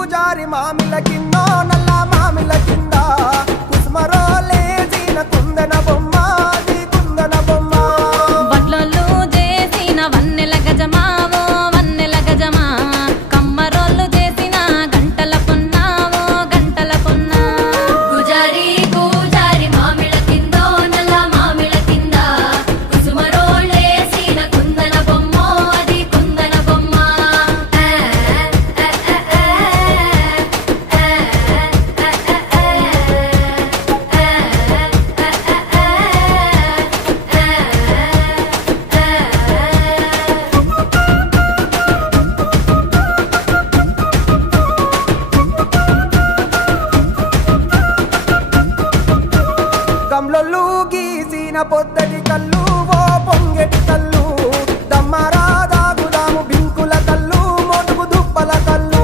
పూజారి మామిల కిందో నల్ల మామిల కింద కుసుమరోలేసిన కుందన బొమ్మ అది కుందన బొమ్మ వడ్లొల్లు చేసిన వన్నెల గజమావో వన్నెల గజమా కమ్మరోళ్ళు చేసిన గంటల పొన్నావో గంటల పొన్నా పూజారి పూజారి మామిళ్ళ కిందో నల్ల మామిళ్ళ కింద కుసుమరోళ్ళేసిన కుందన బొమ్మ అది కుందన బొమ్మ గమ్లొల్లు గీసిన పొద్దటి కళ్ళు ఓ పొంగెటి కళ్ళు దమ్మరా దాగుదాము బింకుల కళ్ళు మోటుకు దుప్పల కళ్ళు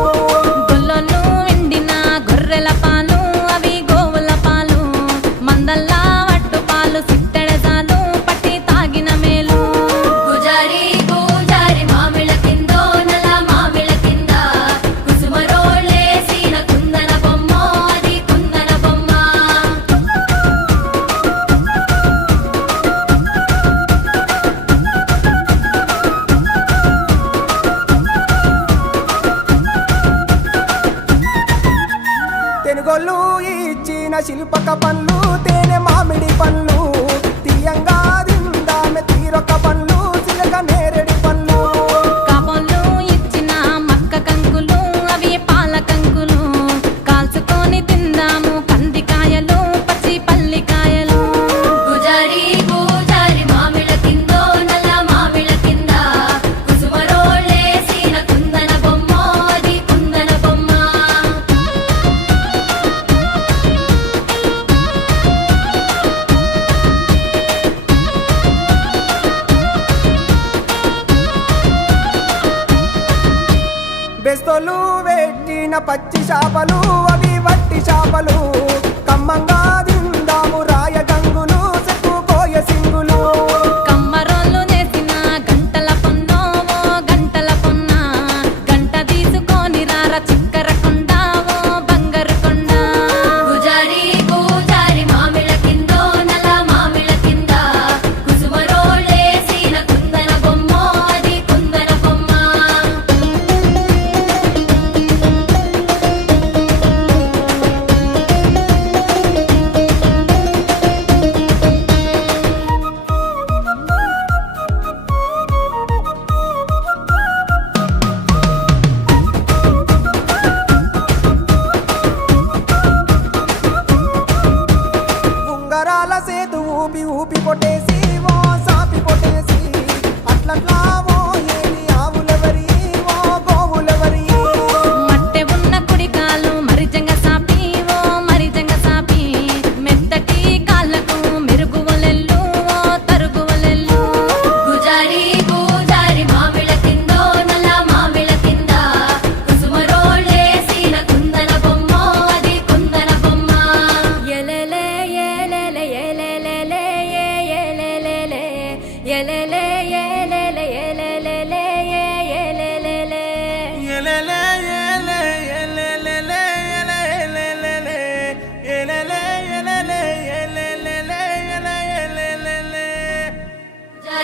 గొల్లొల్లు ఎండిన గొర్రెల పాలు అవి గోవుల పాలు మందల్లా వట్టు పాలు సిట్టెడజాలు పట్టి తాగిన మేలు పూజారి పూజారి మామిళ్ళ కిందో నల్ల మామిళ్ళ కింద కుసుమరోళ్ళేసిన కుందన బొమ్మ అది కుందన బొమ్మ తెనుగొల్లు ఇచ్చిన శిల్పక పళ్ళు తేనె మామిడి పళ్ళు తీయంగా దిందామె తీరొక పళ్ళు చిలక నేరేడి పళ్ళు కాపోళ్ళు ఇచ్చిన మక్క కంకులు అవి పాల కంకులు కాల్చుకొని తిందాము కందికాయలు పచ్చి పల్లికాయలు పూజారి పూజారి మామిళ్ళ కిందో నల్ల మామిళ్ళ కింద కుసుమరోళ్ళేసిన కుందన బొమ్మ అది కుందన బొమ్మ బెస్తోలు పెట్టిన పచ్చి చేపలు అవి వట్టి చేపలు కమ్మంగా